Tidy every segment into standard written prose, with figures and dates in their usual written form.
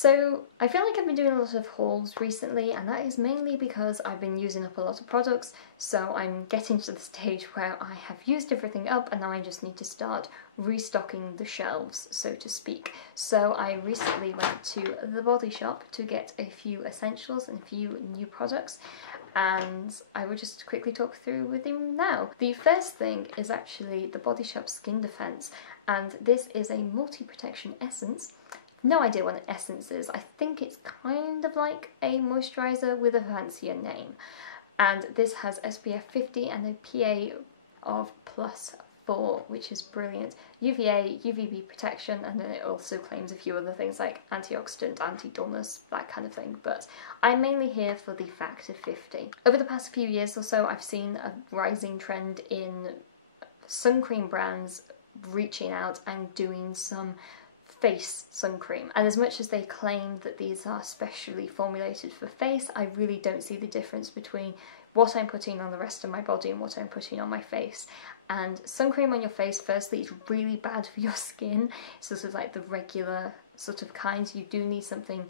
So I feel like I've been doing a lot of hauls recently, and that is mainly because I've been using up a lot of products, so I'm getting to the stage where I have used everything up and now I just need to start restocking the shelves, so to speak. So I recently went to the Body Shop to get a few essentials and a few new products, and I will just quickly talk through with you now. The first thing is actually the Body Shop Skin Defense, and this is a multi-protection essence. No idea what an essence is. I think it's kind of like a moisturiser with a fancier name. And this has SPF 50 and a PA of +4, which is brilliant. UVA, UVB protection, and then it also claims a few other things like antioxidant, anti-dullness, that kind of thing. But I'm mainly here for the factor 50. Over the past few years or so, I've seen a rising trend in sun cream brands reaching out and doing some face sun cream, and as much as they claim that these are specially formulated for face, I really don't see the difference between what I'm putting on the rest of my body and what I'm putting on my face. And sun cream on your face, firstly, is really bad for your skin. It's sort of like the regular sort of kind. You do need something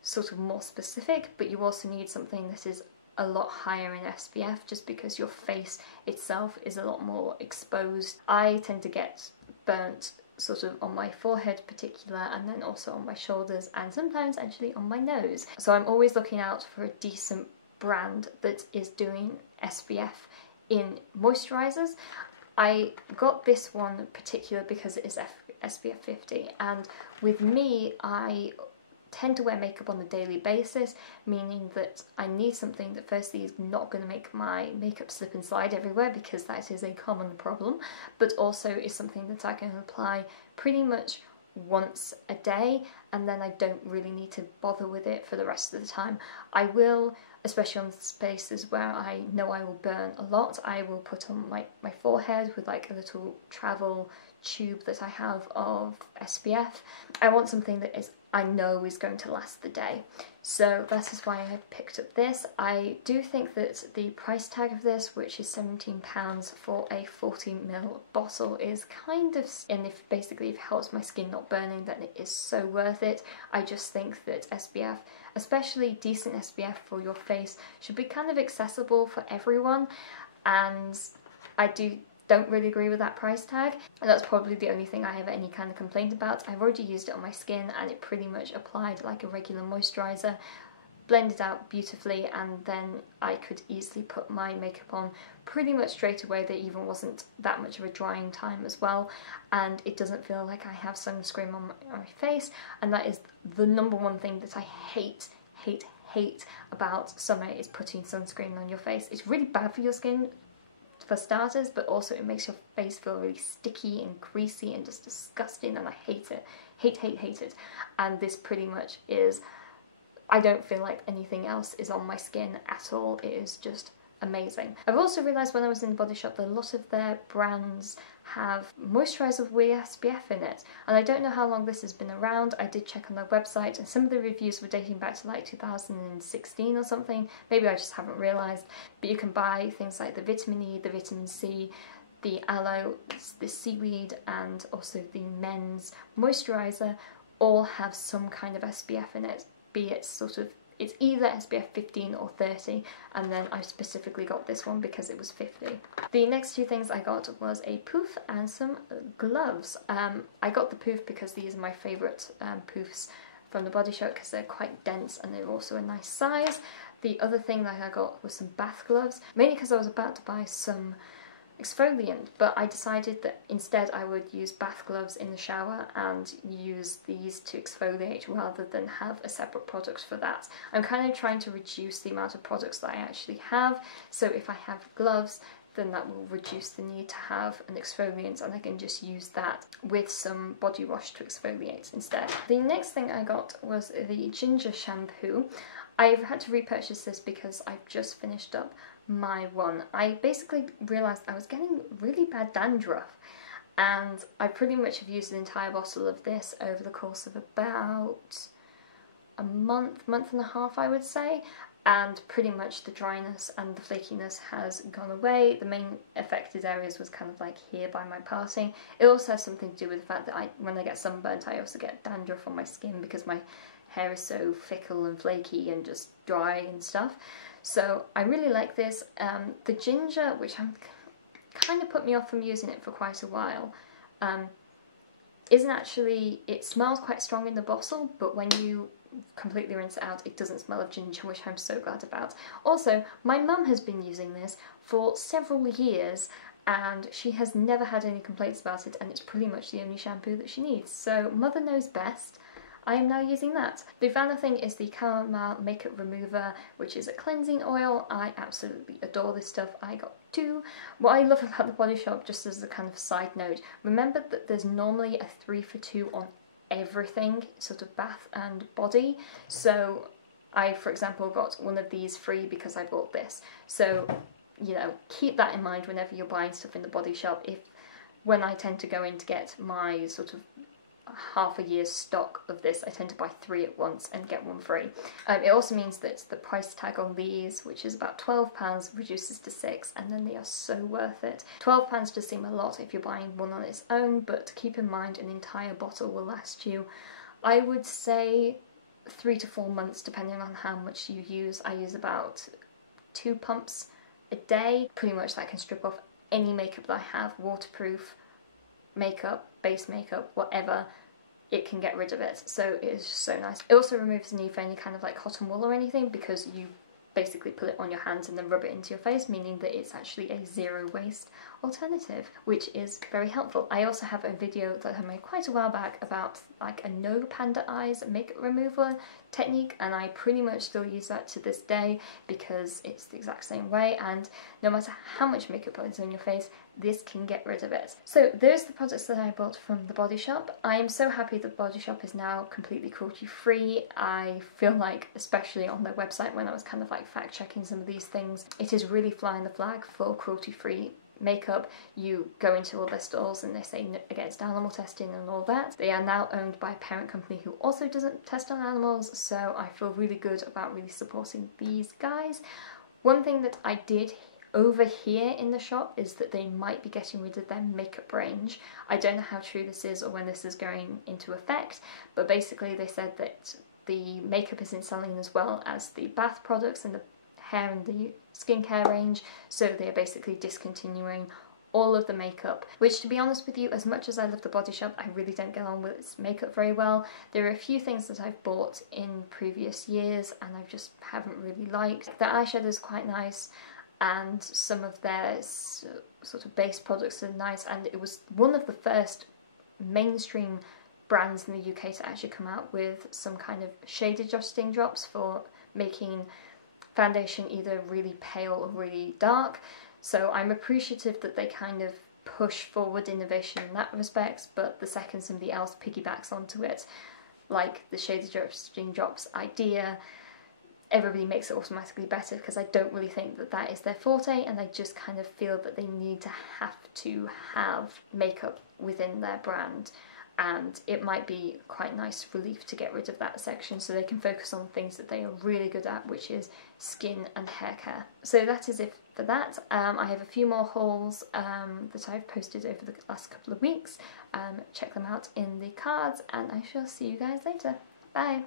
sort of more specific, but you also need something that is a lot higher in SPF, just because your face itself is a lot more exposed. I tend to get burnt sort of on my forehead particular, and then also on my shoulders, and sometimes actually on my nose. So I'm always looking out for a decent brand that is doing SPF in moisturisers. I got this one particular because it is SPF 50, and with me I tend to wear makeup on a daily basis, meaning that I need something that firstly is not going to make my makeup slip and slide everywhere, because that is a common problem, but also is something that I can apply pretty much once a day, and then I don't really need to bother with it for the rest of the time. I will, especially on spaces where I know I will burn a lot, I will put on my forehead with like a little travel tube that I have of SPF. I want something that is I know is going to last the day. So that is why I picked up this. I do think that the price tag of this, which is £17 for a 40ml bottle, is kind of, and if basically if it helps my skin not burning, then it is so worth it. I just think that SPF, especially decent SPF for your face, should be kind of accessible for everyone, and I don't really agree with that price tag, and that's probably the only thing I have any kind of complaint about. I've already used it on my skin and it pretty much applied like a regular moisturiser, blended out beautifully, and then I could easily put my makeup on pretty much straight away. There even wasn't that much of a drying time as well, and it doesn't feel like I have sunscreen on my face, and that is the number one thing that I hate about summer, is putting sunscreen on your face. It's really bad for your skin, for starters, but also it makes your face feel really sticky and greasy and just disgusting, and I hate it. Hate it. And this pretty much is, I don't feel like anything else is on my skin at all. It is just amazing. I've also realised when I was in the Body Shop that a lot of their brands have moisturiser with SPF in it, and I don't know how long this has been around. I did check on their website and some of the reviews were dating back to like 2016 or something. Maybe I just haven't realised, but you can buy things like the vitamin E, the vitamin C, the aloe, the seaweed, and also the men's moisturiser all have some kind of SPF in it, be it sort of, it's either SPF 15 or 30, and then I specifically got this one because it was 50. The next two things I got was a Poof and some gloves. I got the Poof because these are my favourite Poofs from the Body Shop, because they're quite dense and they're also a nice size. The other thing that I got was some bath gloves, mainly because I was about to buy some exfoliant, but I decided that instead I would use bath gloves in the shower and use these to exfoliate rather than have a separate product for that. I'm kind of trying to reduce the amount of products that I actually have, so if I have gloves, then that will reduce the need to have an exfoliant, and I can just use that with some body wash to exfoliate instead. The next thing I got was the ginger shampoo. I've had to repurchase this because I've just finished up my one. I basically realised I was getting really bad dandruff, and I pretty much have used an entire bottle of this over the course of about a month and a half, I would say, and pretty much the dryness and the flakiness has gone away. The main affected areas was kind of like here by my parting. It also has something to do with the fact that when I get sunburnt I also get dandruff on my skin because my hair is so fickle and flaky and just dry and stuff. So I really like this. The ginger, which kind of put me off from using it for quite a while, isn't actually, it smells quite strong in the bottle, but when you completely rinse it out, it doesn't smell of ginger, which I'm so glad about. Also, my mum has been using this for several years and she has never had any complaints about it, and it's pretty much the only shampoo that she needs. So mother knows best. I am now using that. The final thing is the Chamomile Makeup Remover, which is a cleansing oil. I absolutely adore this stuff. I got 2. What I love about the Body Shop, just as a kind of side note, remember that there's normally a 3 for 2 on everything, sort of bath and body. So I, for example, got one of these free because I bought this. So, you know, keep that in mind whenever you're buying stuff in the Body Shop. When I tend to go in to get my sort of half a year's stock of this, I tend to buy 3 at once and get 1 free. It also means that the price tag on these, which is about £12, reduces to 6, and then they are so worth it. £12 does seem a lot if you're buying one on its own, but keep in mind an entire bottle will last you, I would say, 3 to 4 months depending on how much you use. I use about 2 pumps a day. Pretty much that can strip off any makeup that I have, waterproof makeup, base makeup, whatever, it can get rid of it. So it is just so nice. It also removes the need for any kind of like cotton wool or anything, because you basically put it on your hands and then rub it into your face, meaning that it's actually a zero waste alternative, which is very helpful. I also have a video that I made quite a while back about like a no panda eyes makeup removal technique, and I pretty much still use that to this day because it's the exact same way, and no matter how much makeup is on your face, this can get rid of it. So those are the products that I bought from the Body Shop. I am so happy that the Body Shop is now completely cruelty free. I feel like, especially on their website when I was kind of like fact checking some of these things, it is really flying the flag for cruelty free makeup. You go into all their stores and they say against animal testing and all that. They are now owned by a parent company who also doesn't test on animals, so I feel really good about really supporting these guys. One thing that I did overhear in the shop is that they might be getting rid of their makeup range. I don't know how true this is or when this is going into effect, but basically they said that the makeup isn't selling as well as the bath products and the hair and the skincare range, so they're basically discontinuing all of the makeup, which, to be honest with you, as much as I love the Body Shop, I really don't get on with its makeup very well. There are a few things that I've bought in previous years and I just haven't really liked. The eyeshadow's quite nice, and some of their sort of base products are nice, and it was one of the first mainstream brands in the UK to actually come out with some kind of shade adjusting drops for making foundation either really pale or really dark. So I'm appreciative that they kind of push forward innovation in that respect, but the second somebody else piggybacks onto it, like the shade adjusting drops idea, everybody makes it automatically better, because I don't really think that that is their forte, and I just kind of feel that they need to have makeup within their brand, and it might be quite nice relief to get rid of that section so they can focus on things that they are really good at, which is skin and hair care. So that is it for that. I have a few more hauls that I've posted over the last couple of weeks. Check them out in the cards, and I shall see you guys later. Bye!